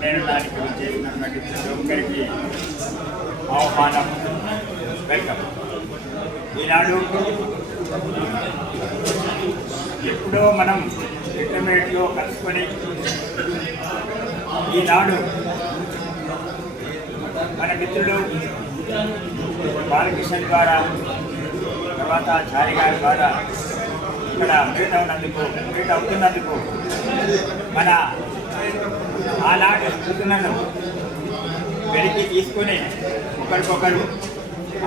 సమ్మేళనానికి విచ్చేసినటువంటి ప్రతి ఒక్కరికి ఆహ్వానం. వెల్కమ్ ఈనాడు ఎప్పుడో మనం ఇంటర్మీడియట్లో కలుసుకొని ఈనాడు మన మిత్రుడు బాలకృష్ణ ద్వారా తర్వాత చారి గారి ద్వారా ఇక్కడ మీట్ అవునందుకు మీట్ అవుతున్నందుకు మన ఆనాటి స్థితులను వెలికి తీసుకొని ఒకరికొకరు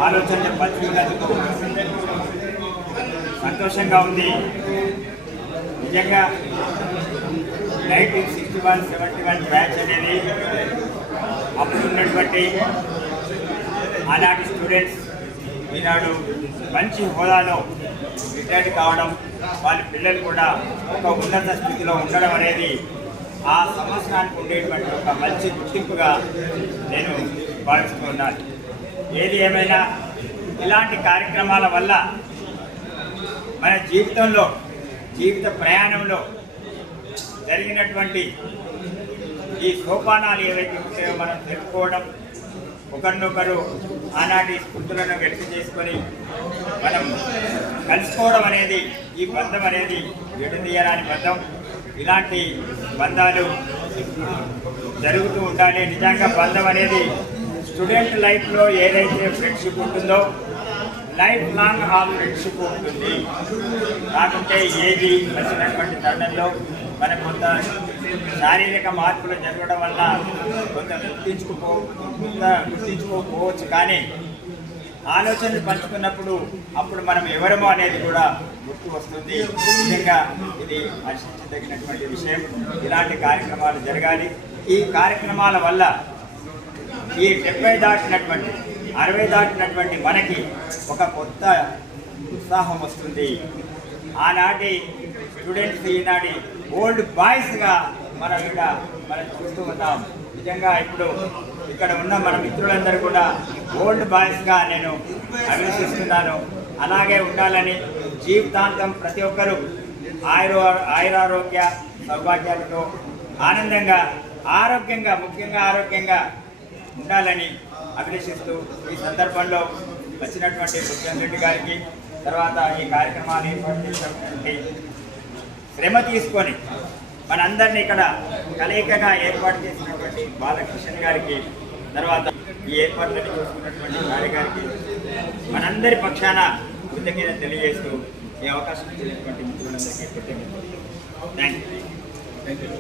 ఆలోచన పంచుకున్నందుకు సంతోషంగా ఉంది. నిజంగా nineteen sixty one seventy one batch అనేది అప్పుడు ఉన్నటువంటి ఆనాటి స్టూడెంట్స్ ఈనాడు మంచి హోదాలో రిటైర్డ్ కావడం వాళ్ళ పిల్లలు కూడా ఒక ఉన్నత స్థితిలో ఉండడం అనేది ఆ సంవత్సరానికి ఉండేటువంటి ఒక మంచి గుర్తింపుగా నేను భావిస్తున్నాను ఏది ఏమైనా ఇలాంటి కార్యక్రమాల వల్ల మన జీవితంలో జీవిత ప్రయాణంలో జరిగినటువంటి ఈ సోపానాలు ఏవైతే ఉంటాయో మనం తెలుసుకోవడం ఒకరినొకరు ఆనాటి స్ఫూర్తులను వ్యక్తం చేసుకొని మనం కలుసుకోవడం అనేది ఈ బంధం అనేది విడదీయరాని బంధం. ఇలాంటి బంధాలు జరుగుతూ ఉండాలి. నిజంగా బంధం అనేది స్టూడెంట్ లైఫ్లో ఏదైతే ఫ్రెండ్షిప్ ఉంటుందో లైఫ్ లాంగ్ ఆ ఫ్రెండ్షిప్ ఉంటుంది. కాకుంటే ఏది వచ్చినటువంటి తరుణంలో మన కొంత శారీరక మార్పులు జరగడం వల్ల కొంత గుర్తించుకుపో కొంత గుర్తించుకోకపోవచ్చు. కానీ ఆలోచనలు పంచుకున్నప్పుడు అప్పుడు మనం ఎవరమో అనేది కూడా గుర్తు వస్తుంది. నిజంగా ఇది హర్షించదగినటువంటి విషయం. ఇలాంటి కార్యక్రమాలు జరగాలి. ఈ కార్యక్రమాల వల్ల ఈ డెబ్బై దాటినటువంటి అరవై దాటినటువంటి మనకి ఒక కొత్త ఉత్సాహం వస్తుంది. ఆనాటి స్టూడెంట్స్ ఈనాటి ఓల్డ్ బాయ్స్గా మనం ఇక్కడ మనం చూస్తూ ఉన్నాం. నిజంగా ఇప్పుడు ఇక్కడ ఉన్న మన మిత్రులందరూ కూడా ఓల్డ్ బాయ్స్గా నేను అభిలషిస్తున్నాను అలాగే ఉండాలని జీవితాంతం ప్రతి ఒక్కరూ ఆయుర ఆయురారోగ్య సౌభాగ్యాలతో ఆనందంగా ఆరోగ్యంగా ముఖ్యంగా ఆరోగ్యంగా ఉండాలని అభిలషిస్తూ ఈ సందర్భంలో వచ్చినటువంటి ముత్యం రెడ్డి గారికి తర్వాత ఈ కార్యక్రమాన్ని ఏర్పాటు చేసినటువంటి శ్రమ తీసుకొని మనందరినీ ఇక్కడ కలయికగా ఏర్పాటు చేసినటువంటి బాలకృష్ణ గారికి తర్వాత ఈ ఏర్పాట్లన్నీ చూసుకున్నటువంటి కార్యకారికి మనందరి పక్షాన కృతజ్ఞత తెలియజేస్తూ ఈ అవకాశం ఇచ్చినటువంటి మిత్రులందరికీ కృతజ్ఞత థ్యాంక్ యూ